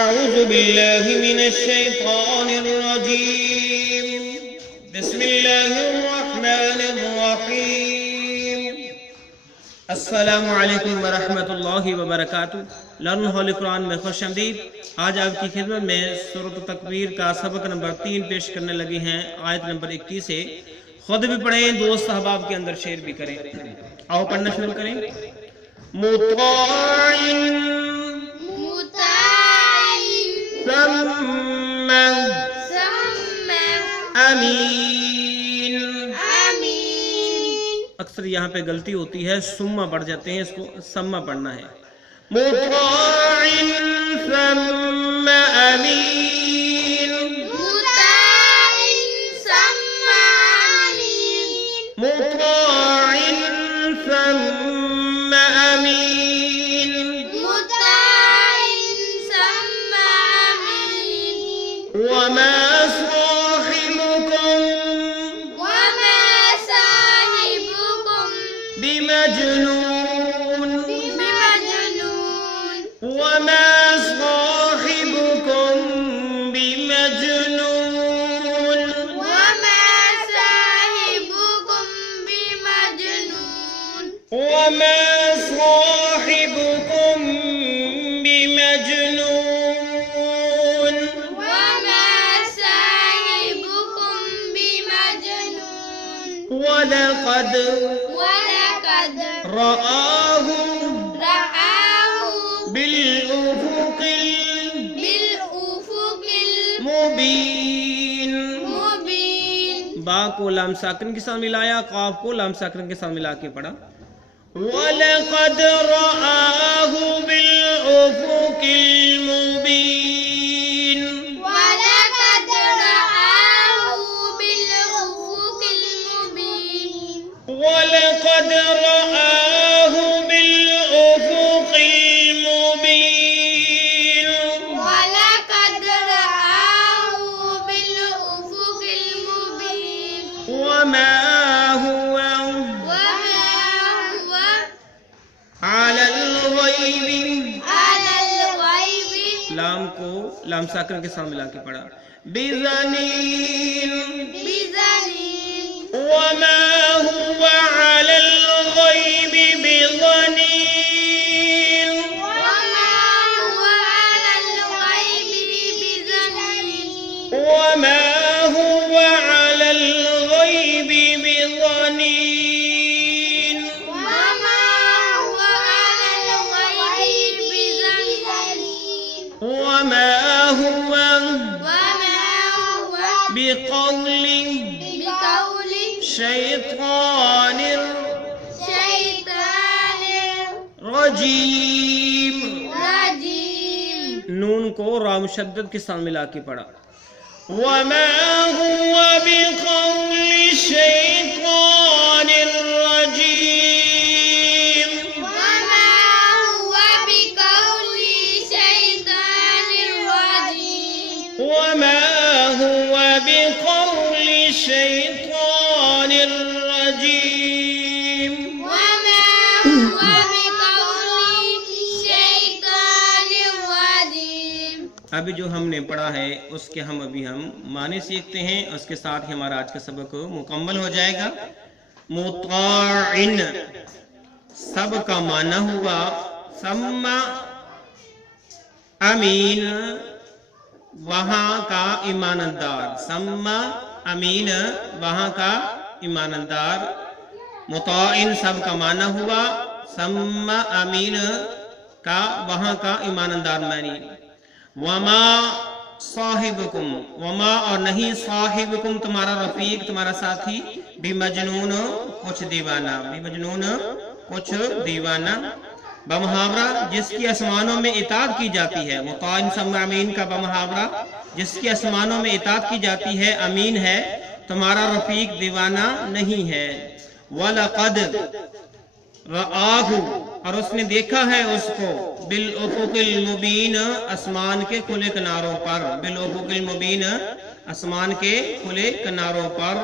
أعوذ بالله من الشيطان الرجيم بسم الله الرحمن الرحيم السلام علیکم ورحمۃ اللہ وبرکاتہ۔ لرن ہولی قرآن میں خوش آمدید۔ آج آپ کی خدمت میں سورۃ تکویر کا سبق نمبر 3 پیش کرنے لگے ہیں، آیت نمبر 21 سے۔ خود بھی پڑھیں، دوست احباب کے اندر شیئر بھی کریں۔ آؤ پڑھنا شروع کریں۔ مطاع ثم امین۔ اکثر یہاں پہ غلطی ہوتی ہے، سما پڑھ جاتے ہیں، اس کو سما پڑھنا ہے۔ مطاع ثم امین، مطاع ثم امین، وما بمجنون وما صاحبكم بمجنون وما صاحبكم بمجنون ولقد رآه بالأفق المبين۔ با کو لام ساکن کے ساتھ ملایا، قاف کو لام ساکن کے ساتھ ملا کے پڑھا۔ وَلَقَدْ رَآهُ بِالْأُفُقِ الْمُبِينِ، وَلَقَدْ رَآهُ بِالْأُفُقِ المبين، وما هو على الغيب، لام کو لام ساکن کے ساتھ ملا کے پڑھا۔ بِظَنِينٍ، وما هو على الغيب بضنين، وما هو على الغيب بضنين، وما هو بقول شیطان رجیم، نون کو را مشدد کے ساتھ ملا کے پڑھا۔ وما هو بقول شیطان رجیم، وما هو بقول شیطان الرجیم، ابھی جو ہم نے پڑھا ہے اس کے ہم معنی سیکھتے ہیں، اس کے ساتھ ہی ہمارا آج کا سبق مکمل ہو جائے گا۔ مطاعن سب کا معنی ہوا ثم امین، وہاں کا ایماندار، ثم امین وہاں کا ایماندار۔ مطاعن سب کا معنی ہوا ثم امین کا وہاں کا ایماندار معنی۔ وما صاحبکم، وما اور نہیں، صاحبکم تمہارا رفیق، تمہارا ساتھی، بمجنون کچھ دیوانہ، بمجنون کچھ دیوانہ، بمحاورہ جس کی آسمانوں میں اطاعت کی جاتی ہے۔ مطاعن ثم امین کا بمحاورہ جس کی آسمانوں میں اطاعت کی جاتی ہے، امین ہے، تمہارا رفیق دیوانہ نہیں ہے۔ وَلَقَدْ رآہ، اور اس نے دیکھا ہے اس کو، بالافق المبین، آسمان کے کھلے کناروں پر، بالافق المبین آسمان کے کھلے کناروں پر۔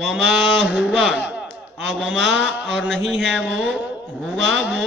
وما ہوا، اور وما اور نہیں ہے وہ، ہوا وہ